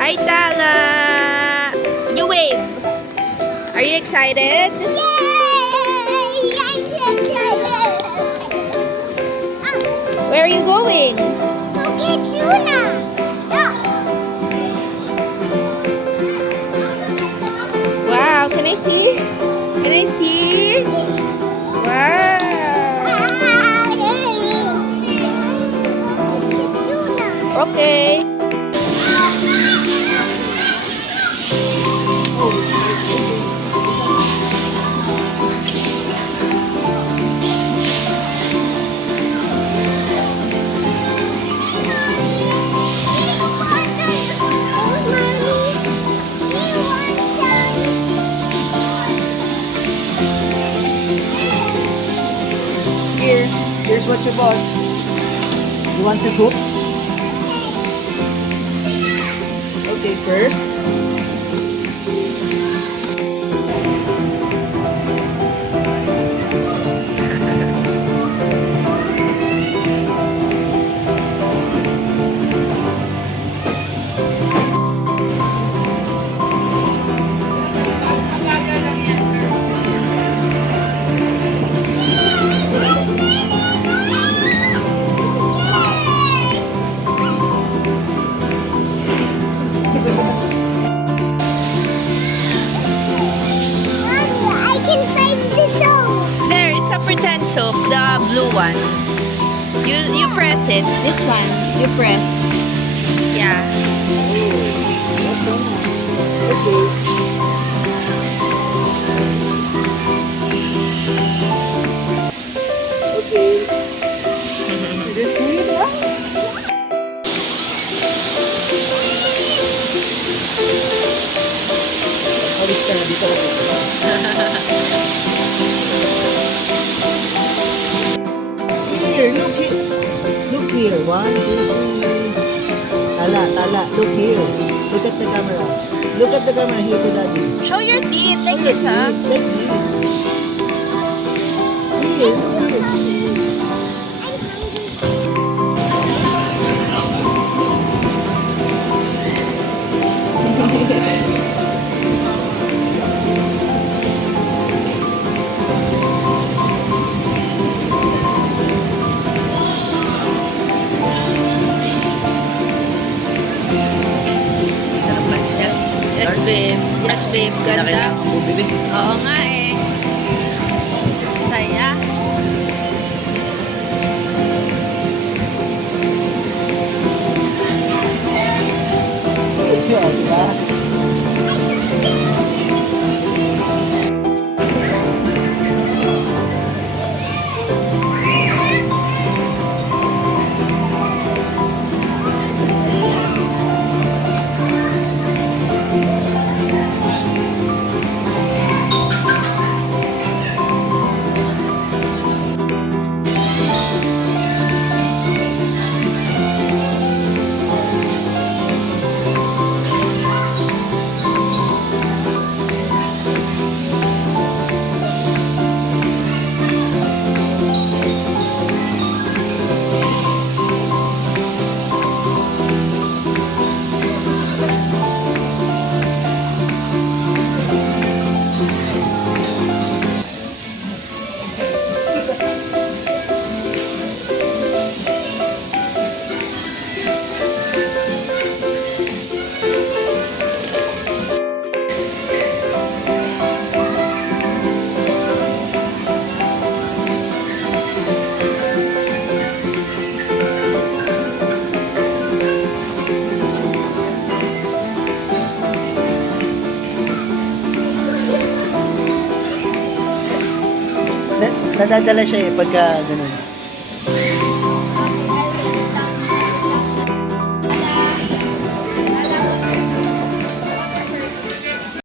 Hi, Tala! You wave. Are you excited? Yay! I'm excited. Where are you going? Okay, tuna. Wow, can I see? Can I see? Wow. Okay. Here's what you bought. You want to cook? Okay, first. I can find the soap. There, it's a pretend soap, the blue one. You press it. This one, you press. Yeah. Okay. Just do it now. Alis ka na dito. Here, look here. Look here. 1, 2, 3. Tala. Look here. Look at the camera. Look at the camera here to daddy. Show your teeth like this, huh? Like this. Here, look here. Sarap lunch niya. Yes, babe. Yes, babe. Ganda. Bumili. Oo nga eh. Saya. Nadadala siya eh pagka ganun.